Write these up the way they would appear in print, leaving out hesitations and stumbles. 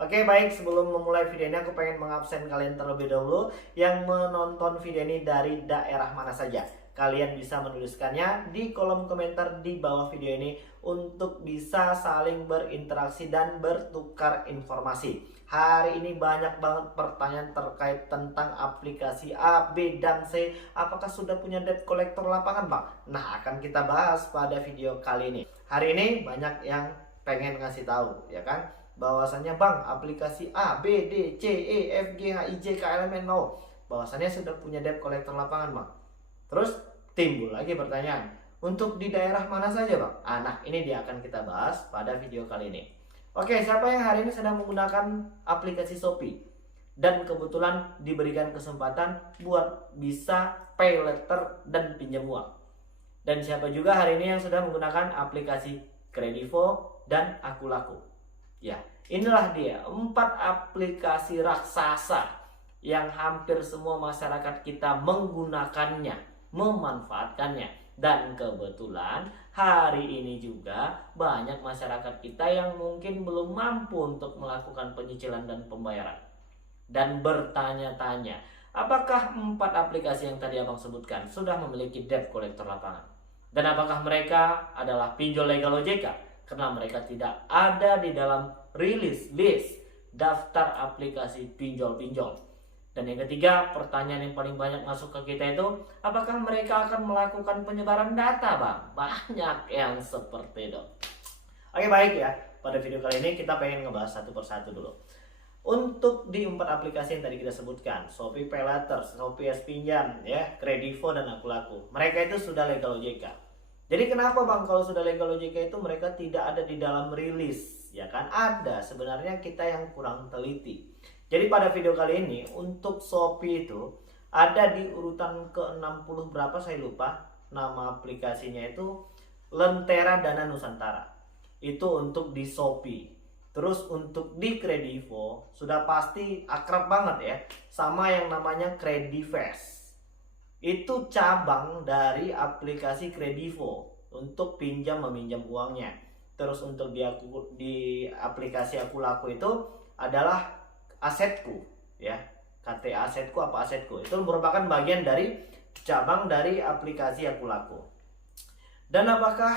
Oke, baik, sebelum memulai video ini aku pengen mengabsen kalian terlebih dahulu yang menonton video ini dari daerah mana saja. Kalian bisa menuliskannya di kolom komentar di bawah video ini untuk bisa saling berinteraksi dan bertukar informasi. Hari ini banyak banget pertanyaan terkait tentang aplikasi A, B, dan C. Apakah sudah punya debt collector lapangan, Bang? Nah, akan kita bahas pada video kali ini. Hari ini banyak yang pengen ngasih tahu, ya kan? Bahwasannya Bang, aplikasi A, B, D, C, E, F, G, H, I, J, K, L, M, N, O bahwasannya sudah punya debt collector lapangan Bang. Terus timbul lagi pertanyaan, untuk di daerah mana saja Bang? Nah, ini dia akan kita bahas pada video kali ini. Oke, siapa yang hari ini sedang menggunakan aplikasi Shopee dan kebetulan diberikan kesempatan buat bisa pay letter dan pinjam uang? Dan siapa juga hari ini yang sudah menggunakan aplikasi Kredivo dan Akulaku? Ya, inilah dia 4 aplikasi raksasa yang hampir semua masyarakat kita menggunakannya, memanfaatkannya. Dan kebetulan hari ini juga banyak masyarakat kita yang mungkin belum mampu untuk melakukan penyicilan dan pembayaran. Dan bertanya-tanya, apakah 4 aplikasi yang tadi Abang sebutkan sudah memiliki debt collector lapangan? Dan apakah mereka adalah pinjol legal OJK? Karena mereka tidak ada di dalam rilis list daftar aplikasi pinjol-pinjol. Dan yang ketiga, pertanyaan yang paling banyak masuk ke kita itu, apakah mereka akan melakukan penyebaran data Bang? Banyak yang seperti itu. Oke, baik ya, pada video kali ini kita pengen ngebahas satu persatu dulu. Untuk di 4 aplikasi yang tadi kita sebutkan, Shopee Pay Later, Shopee S Pinjam, ya, Kredivo dan Akulaku, mereka itu sudah legal OJK. Jadi kenapa Bang kalau sudah legal OJK itu mereka tidak ada di dalam rilis? Ya kan ada, sebenarnya kita yang kurang teliti. Jadi pada video kali ini untuk Shopee itu ada di urutan ke-60 berapa saya lupa. Nama aplikasinya itu Lentera Dana Nusantara. Itu untuk di Shopee. Terus untuk di Kredivo sudah pasti akrab banget ya sama yang namanya Kredivest. Itu cabang dari aplikasi Kredivo untuk pinjam meminjam uangnya. Terus untuk di aplikasi Akulaku itu adalah asetku, ya, KTA asetku apa asetku, itu merupakan bagian dari cabang dari aplikasi Akulaku. Dan apakah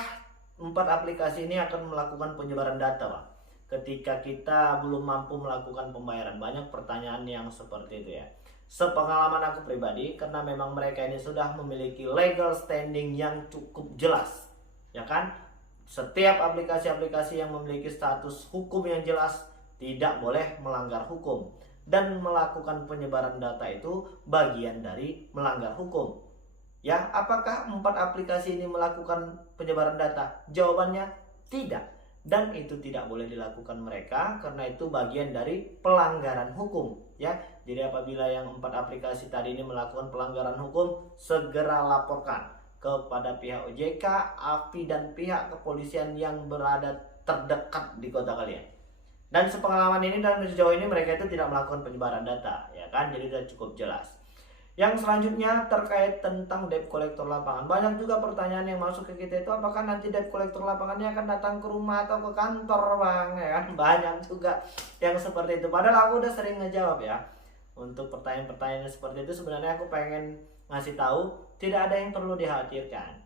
4 aplikasi ini akan melakukan penyebaran data Bang ketika kita belum mampu melakukan pembayaran? Banyak pertanyaan yang seperti itu ya. Sepengalaman aku pribadi, karena memang mereka ini sudah memiliki legal standing yang cukup jelas, ya kan? Setiap aplikasi-aplikasi yang memiliki status hukum yang jelas tidak boleh melanggar hukum, dan melakukan penyebaran data itu bagian dari melanggar hukum. Ya, apakah 4 aplikasi ini melakukan penyebaran data? Jawabannya tidak. Dan itu tidak boleh dilakukan mereka karena itu bagian dari pelanggaran hukum, ya. Jadi apabila yang 4 aplikasi tadi ini melakukan pelanggaran hukum, segera laporkan kepada pihak OJK, AFI, dan pihak kepolisian yang berada terdekat di kota kalian. Dan sepengalaman ini dan sejauh ini mereka itu tidak melakukan penyebaran data, ya kan? Jadi sudah cukup jelas. Yang selanjutnya terkait tentang debt collector lapangan. Banyak juga pertanyaan yang masuk ke kita itu, apakah nanti debt collector lapangannya akan datang ke rumah atau ke kantor Bang, ya kan? Banyak juga yang seperti itu. Padahal aku udah sering ngejawab ya. Untuk pertanyaan-pertanyaan seperti itu sebenarnya aku pengen ngasih tahu, tidak ada yang perlu dikhawatirkan.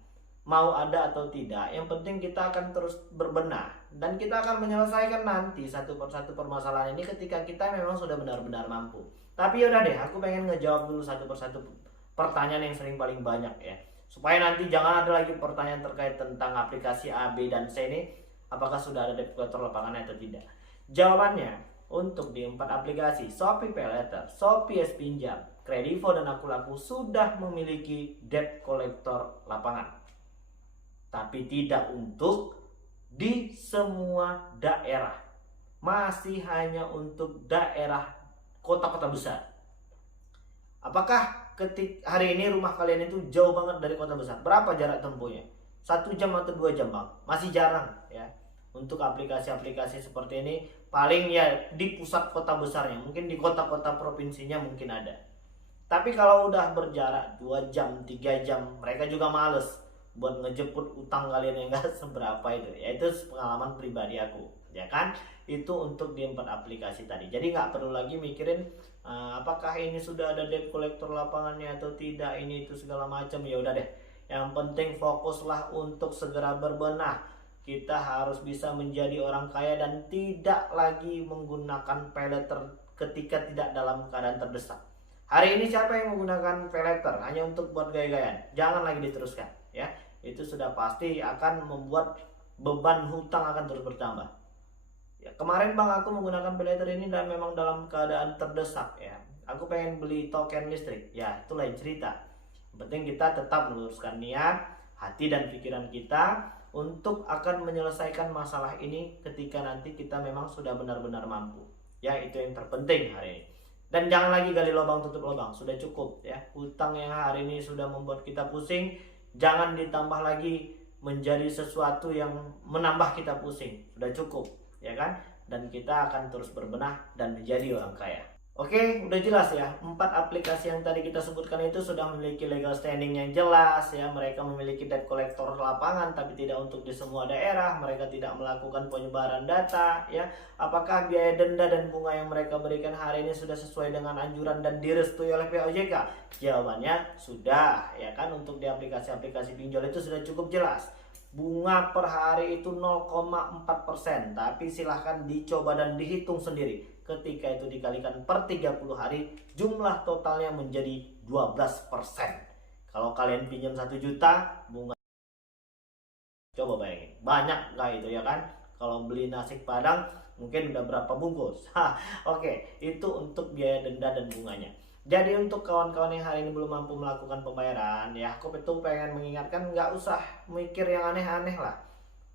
Mau ada atau tidak, yang penting kita akan terus berbenah dan kita akan menyelesaikan nanti satu persatu permasalahan ini ketika kita memang sudah benar-benar mampu. Tapi yaudah deh, aku pengen ngejawab dulu satu persatu pertanyaan yang sering paling banyak ya, supaya nanti jangan ada lagi pertanyaan terkait tentang aplikasi A, B, dan C ini, apakah sudah ada debt collector lapangannya atau tidak. Jawabannya, untuk di 4 aplikasi Shopee Pay Later, Shopee S Pinjam, Kredivo, dan Akulaku sudah memiliki debt collector lapangan. Tapi tidak untuk di semua daerah, masih hanya untuk daerah kota-kota besar. Apakah hari ini rumah kalian itu jauh banget dari kota besar? Berapa jarak tempuhnya? 1 jam atau 2 jam Bang? Masih jarang ya. Untuk aplikasi-aplikasi seperti ini paling ya di pusat kota besarnya, mungkin di kota-kota provinsinya mungkin ada. Tapi kalau udah berjarak 2 jam, 3 jam, mereka juga males buat ngejemput utang kalian yang gak seberapa itu. Ya itu pengalaman pribadi aku. ya kan? Itu untuk di 4 aplikasi tadi. Jadi nggak perlu lagi mikirin apakah ini sudah ada debt collector lapangannya atau tidak, ini itu segala macam. Ya udah deh, yang penting fokuslah untuk segera berbenah. Kita harus bisa menjadi orang kaya dan tidak lagi menggunakan paylater ketika tidak dalam keadaan terdesak. Hari ini siapa yang menggunakan paylater hanya untuk buat gaya-gayaan? Jangan lagi diteruskan, ya. Itu sudah pasti akan membuat beban hutang akan terus bertambah. Ya, kemarin bang aku menggunakan paylater ini dan memang dalam keadaan terdesak, ya. Aku pengen beli token listrik, ya itu lain cerita. Yang penting kita tetap meluruskan niat, hati dan pikiran kita untuk akan menyelesaikan masalah ini ketika nanti kita memang sudah benar-benar mampu. Ya, itu yang terpenting hari ini. Dan jangan lagi gali lubang tutup lubang, sudah cukup ya. Hutang yang hari ini sudah membuat kita pusing, jangan ditambah lagi menjadi sesuatu yang menambah kita pusing. Sudah cukup, ya kan? Dan kita akan terus berbenah dan menjadi orang kaya. Oke, udah jelas ya. 4 aplikasi yang tadi kita sebutkan itu sudah memiliki legal standing yang jelas ya. Mereka memiliki debt collector lapangan tapi tidak untuk di semua daerah. Mereka tidak melakukan penyebaran data ya. Apakah biaya denda dan bunga yang mereka berikan hari ini sudah sesuai dengan anjuran dan direstui oleh pihak OJK? Jawabannya sudah ya kan. Untuk di aplikasi-aplikasi pinjol itu sudah cukup jelas. Bunga per hari itu 0,4%, tapi silahkan dicoba dan dihitung sendiri. Ketika itu dikalikan per 30 hari, jumlah totalnya menjadi 12%. Kalau kalian pinjam 1 juta, bunga coba bayangin, banyak nggak itu ya kan? Kalau beli nasi padang mungkin udah berapa bungkus. Oke, itu untuk biaya denda dan bunganya. Jadi untuk kawan-kawan yang hari ini belum mampu melakukan pembayaran, ya aku itu pengen mengingatkan nggak usah mikir yang aneh-aneh lah.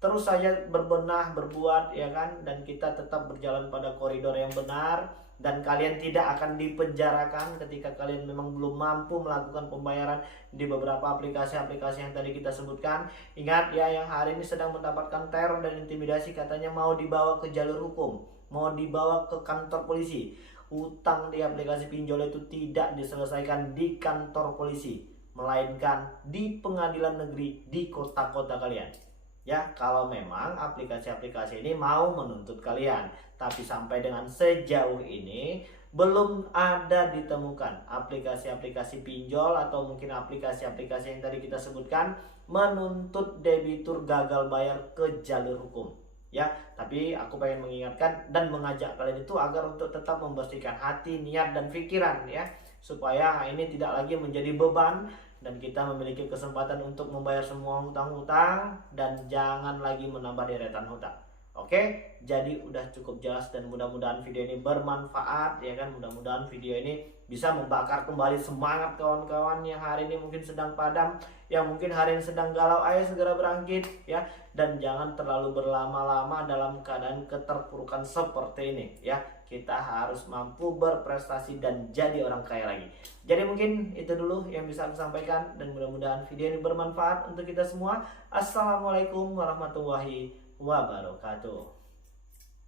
Terus saja berbenah, berbuat ya kan, dan kita tetap berjalan pada koridor yang benar, dan kalian tidak akan dipenjarakan ketika kalian memang belum mampu melakukan pembayaran di beberapa aplikasi-aplikasi yang tadi kita sebutkan. Ingat ya, yang hari ini sedang mendapatkan teror dan intimidasi katanya mau dibawa ke jalur hukum, mau dibawa ke kantor polisi. Hutang di aplikasi pinjol itu tidak diselesaikan di kantor polisi, melainkan di pengadilan negeri di kota-kota kalian. Ya, kalau memang aplikasi-aplikasi ini mau menuntut kalian. Tapi sampai dengan sejauh ini belum ada ditemukan aplikasi-aplikasi pinjol atau mungkin aplikasi-aplikasi yang tadi kita sebutkan menuntut debitur gagal bayar ke jalur hukum. Ya, tapi aku pengen mengingatkan dan mengajak kalian itu agar untuk tetap membersihkan hati, niat dan pikiran ya, supaya ini tidak lagi menjadi beban dan kita memiliki kesempatan untuk membayar semua hutang-hutang dan jangan lagi menambah deretan hutang. Oke, jadi udah cukup jelas dan mudah-mudahan video ini bermanfaat ya kan. Mudah-mudahan video ini bisa membakar kembali semangat kawan-kawan yang hari ini mungkin sedang padam, yang mungkin hari ini sedang galau. Ayo segera bangkit ya, dan jangan terlalu berlama-lama dalam keadaan keterpurukan seperti ini ya. Kita harus mampu berprestasi dan jadi orang kaya lagi. Jadi mungkin itu dulu yang bisa aku sampaikan dan mudah-mudahan video ini bermanfaat untuk kita semua. Assalamualaikum warahmatullahi wabarakatuh.